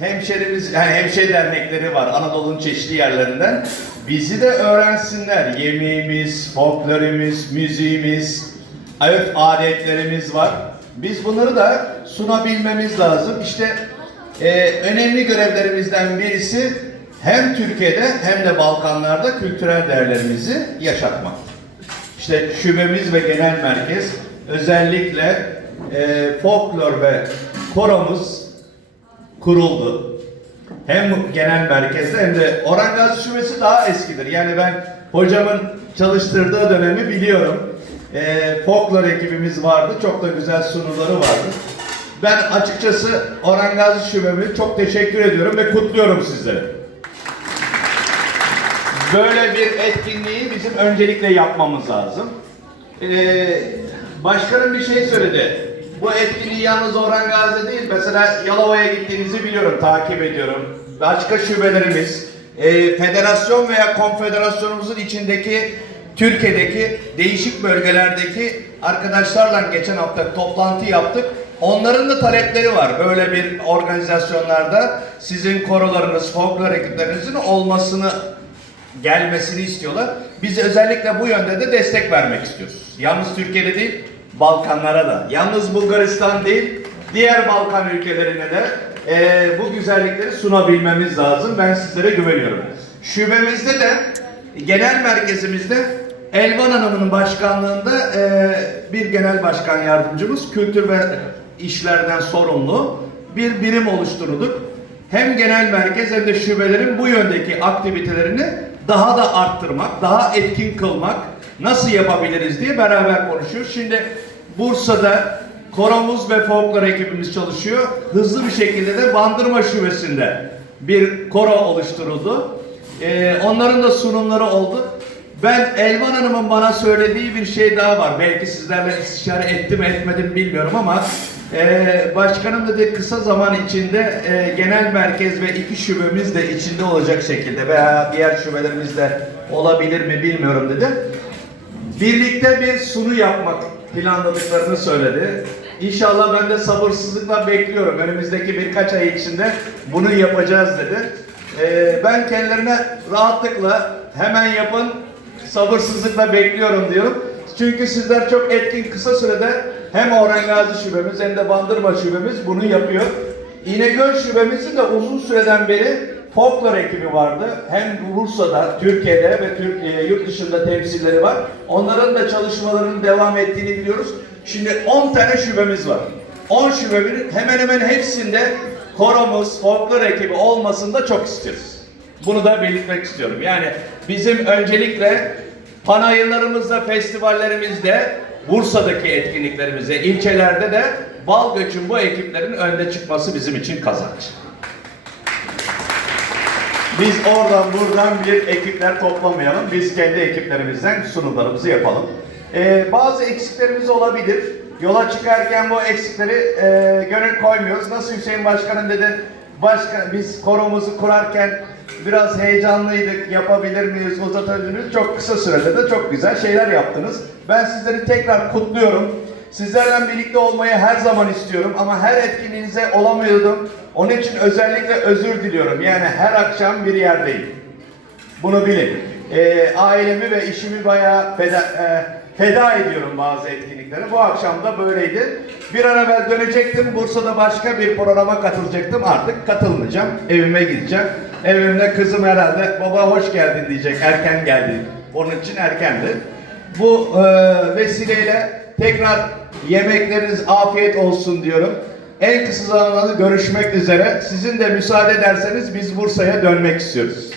hemşerimiz, yani hemşeri dernekleri var Anadolu'nun çeşitli yerlerinden. Bizi de öğrensinler. Yemeğimiz, folklorimiz, müziğimiz, örf adetlerimiz var. Biz bunları da sunabilmemiz lazım. İşte e, önemli görevlerimizden birisi hem Türkiye'de hem de Balkanlarda kültürel değerlerimizi yaşatmak. İşte şubemiz ve genel merkez özellikle e, folklor ve koromuz kuruldu. Hem genel merkezde hem de Orhan Gazi Şubesi daha eskidir. Yani ben hocamın çalıştırdığı dönemi biliyorum. E, folklor ekibimiz vardı. Çok da güzel sunuları vardı. Ben açıkçası Orhan Gazi Şubemi çok teşekkür ediyorum ve kutluyorum sizleri. Böyle bir etkinliği bizim öncelikle yapmamız lazım. Ee, başkanım bir şey söyledi. Bu etkinliği yalnız Orhan Gazi değil, mesela Yalova'ya gittiğinizi biliyorum, takip ediyorum. Başka şubelerimiz, e, federasyon veya konfederasyonumuzun içindeki Türkiye'deki değişik bölgelerdeki arkadaşlarla geçen hafta toplantı yaptık. Onların da talepleri var. Böyle bir organizasyonlarda sizin korolarınız, folklor ekiplerinizin olmasını gelmesini istiyorlar. Biz özellikle bu yönde de destek vermek istiyoruz. Yalnız Türkiye'de değil, Balkanlara da. Yalnız Bulgaristan değil, diğer Balkan ülkelerine de eee, bu güzellikleri sunabilmemiz lazım. Ben sizlere güveniyorum. Şubemizde de, genel merkezimizde Elvan Hanım'ın başkanlığında eee, bir genel başkan yardımcımız, kültür ve işlerden sorumlu bir birim oluşturduk hem genel merkez hem de şubelerin bu yöndeki aktivitelerini daha da arttırmak, daha etkin kılmak nasıl yapabiliriz diye beraber konuşuyoruz. Şimdi Bursa'da koromuz ve folklor ekibimiz çalışıyor. Hızlı bir şekilde de Bandırma Şubesi'nde bir koro oluşturuldu. Ee, onların da sunumları oldu. Ben Elvan Hanım'ın bana söylediği bir şey daha var. Belki sizlerle istişare ettim etmedim bilmiyorum ama e, başkanım dedi kısa zaman içinde e, genel merkez ve iki şubemiz de içinde olacak şekilde veya diğer şubelerimiz de olabilir mi bilmiyorum dedi. Birlikte bir sunu yapmak planladıklarını söyledi. İnşallah ben de sabırsızlıkla bekliyorum. Önümüzdeki birkaç ay içinde bunu yapacağız dedi. Ee, ben kendilerine rahatlıkla hemen yapın, sabırsızlıkla bekliyorum diyorum. Çünkü sizler çok etkin kısa sürede hem Orhan Gazi şubemiz hem de Bandırma şubemiz bunu yapıyor. İnegöl şubemizin de uzun süreden beri folklor ekibi vardı. Hem Bursa'da, Türkiye'de ve Türkiye yurt dışında temsilleri var. Onların da çalışmalarının devam ettiğini biliyoruz. Şimdi 10 tane şubemiz var. 10 şubenin hemen hemen hepsinde koromuz, folklor ekibi olmasını da çok istiyoruz. Bunu da belirtmek istiyorum. Yani bizim öncelikle panayırlarımızda, festivallerimizde, Bursa'daki etkinliklerimizde, ilçelerde de bal göçün bu ekiplerin önde çıkması bizim için kazanç. Biz oradan buradan bir ekipler toplamayalım. Biz kendi ekiplerimizden sunumlarımızı yapalım. Ee, bazı eksiklerimiz olabilir. Yola çıkarken bu eksikleri e, gönül koymuyoruz. Nasıl Hüseyin Başkanım dedi, başka, biz koromuzu kurarken biraz heyecanlıydık, yapabilir miyiz, uzatabilir miyiz? Çok kısa sürede de çok güzel şeyler yaptınız. Ben sizleri tekrar kutluyorum. Sizlerle birlikte olmayı her zaman istiyorum ama her etkinliğinize olamıyordum. Onun için özellikle özür diliyorum. Yani her akşam bir yerdeyim. Bunu bilin. Ee, ailemi ve işimi bayağı feda, e, feda ediyorum bazı etkinliklere. Bu akşam da böyleydi. Bir an evvel dönecektim. Bursa'da başka bir programa katılacaktım. Artık katılmayacağım. Evime gideceğim. Evimde kızım herhalde baba hoş geldin diyecek. Erken geldi. Onun için erkendi. Bu e, vesileyle tekrar yemekleriniz afiyet olsun diyorum. En kısa zamanda görüşmek üzere. Sizin de müsaade ederseniz biz Bursa'ya dönmek istiyoruz.